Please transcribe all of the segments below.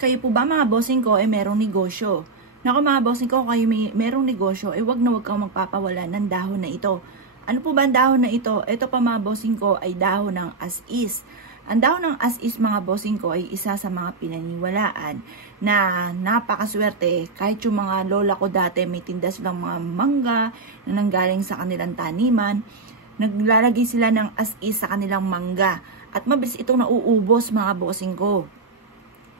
Kayo po ba mga bossing ko merong negosyo? Naku mga bossing ko, kayo merong negosyo, wag na wag kang magpapawala ng dahon na ito. Ano po ba ang dahon na ito? Ito pa mga bossing ko ay dahon ng as-is. Ang dahon ng as-is mga bossing ko ay isa sa mga pinaniwalaan na napakaswerte. Kahit yung mga lola ko dati may tinda silang mga mangga na nanggaling sa kanilang taniman. Naglalagay sila ng as-is sa kanilang mangga. At mabilis itong nauubos mga bossing ko.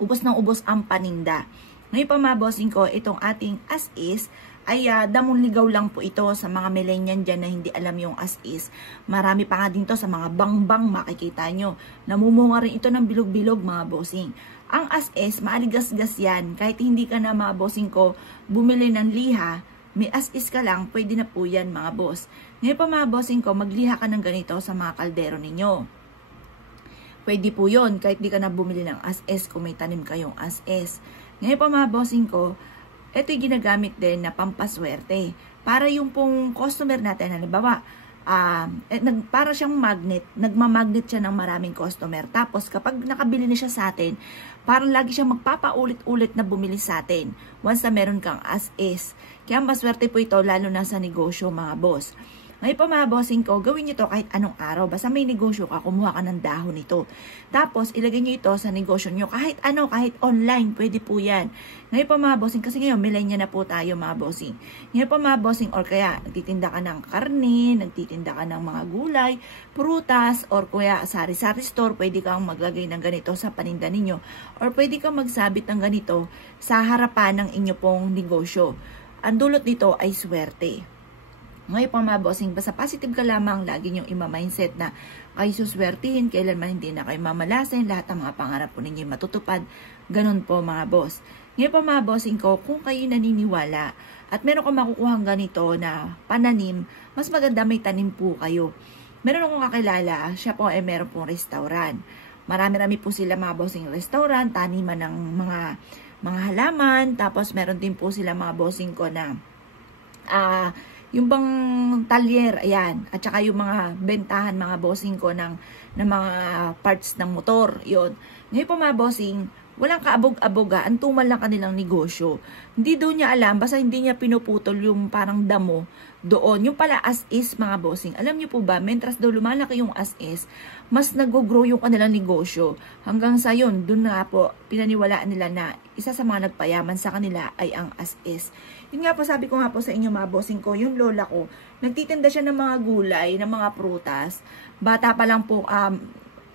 Ubos ng ubos ang paninda. Ngayon pa mga bossing ko, itong ating as-is ay damong ligaw lang po ito sa mga millennial dyan na hindi alam yung as-is. Marami pa nga din to sa mga bang-bang makikita nyo. Namumunga rin ito ng bilog-bilog mga bossing. Ang as-is, maaligas-gas yan. Kahit hindi ka na mga bossing ko bumili ng liha, may as-is ka lang, pwede na po yan mga boss. Ngayon pa mga bossing ko, magliha ka ng ganito sa mga kaldero ninyo. Pwede po yun, kahit di ka na bumili ng as-is kung may tanim kayong as-is. Ngayon pa mga bossing ko, ito yung ginagamit din na pampaswerte. Para yung pong customer natin, halimbawa, para siyang magnet, nagmamagnet siya ng maraming customer. Tapos kapag nakabili na siya sa atin, parang lagi siyang magpapaulit-ulit na bumili sa atin once na meron kang as-is. Kaya maswerte po ito lalo na sa negosyo mga boss. Ngayon pa mga bossing ko, gawin nyo to kahit anong araw. Basta may negosyo ka, kumuha ka ng dahon nito. Tapos, ilagay nyo ito sa negosyo nyo. Kahit ano, kahit online, pwede po yan. Ngayon pa mga bossing, kasi ngayon, millennial na po tayo mga bossing. Ngayon pa mga bossing, or kaya, nagtitinda ka ng karne, nagtitinda ka ng mga gulay, prutas, or kaya sari-sari store, pwede kang maglagay ng ganito sa paninda ninyo. Or pwede kang magsabit ng ganito sa harapan ng inyo pong negosyo. Ang dulot nito ay swerte. Ngayon pa mga bossing, basta positive ka lamang, lagi niyong ima-mindset na kayo suswertihin, kailanman hindi na kayo mamalasin, lahat ng mga pangarap po ninyo matutupad. Ganun po mga boss. Ngayon pa mga bossing ko, kung kayo naniniwala at meron kang makukuhang ganito na pananim, mas maganda may tanim po kayo. Meron akong kakilala, siya po ay meron pong restaurant. Marami-rami po sila mga bossing restaurant, taniman ng mga halaman, tapos meron din po sila mga bossing ko na yung bang talyer, ayan, at saka yung mga bentahan, mga bossing ko ng mga parts ng motor, yun. Ngayon po mga bossing, walang kaabog-aboga, ang tumal lang kanilang negosyo. Hindi daw niya alam, basta hindi niya pinuputol yung parang damo doon. Yung pala as-is mga bossing. Alam niyo po ba, mentras daw lumalaki yung as-is, mas nag-grow yung kanilang negosyo. Hanggang sa yun, doon na po, pinaniwalaan nila na isa sa mga nagpayaman sa kanila ay ang as-is. Yun nga po, sabi ko nga po sa inyo mga bossing ko, yung lola ko, nagtitinda siya ng mga gulay, ng mga prutas. Bata pa lang po,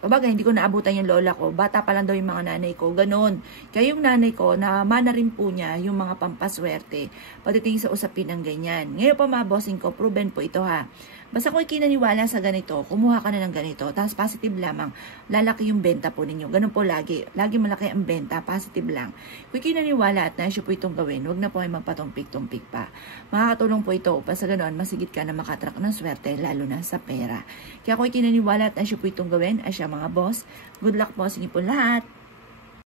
hindi ko naabutan yung lola ko. Bata pa lang daw yung mga nanay ko. Ganon. Kaya yung nanay ko, namana rin po niya yung mga pampaswerte. Pagdating sa usapin ng ganyan. Ngayon pa mga bossing ko, proven po ito ha. Basta kung ikinaniwala sa ganito, kumuha ka na ng ganito, tapos positive lamang, lalaki yung benta po ninyo. Ganun po lagi. Lagi malaki ang benta, positive lang. Kung ikinaniwala at naisyo po itong gawin, huwag na po kayo magpatumpik-tumpik pa. Makakatulong po ito upang sa ganun, masigit ka na makatrack ng swerte, lalo na sa pera. Kaya kung ikinaniwala at naisyo po itong gawin, ay siya mga boss, good luck po sa inyo po lahat.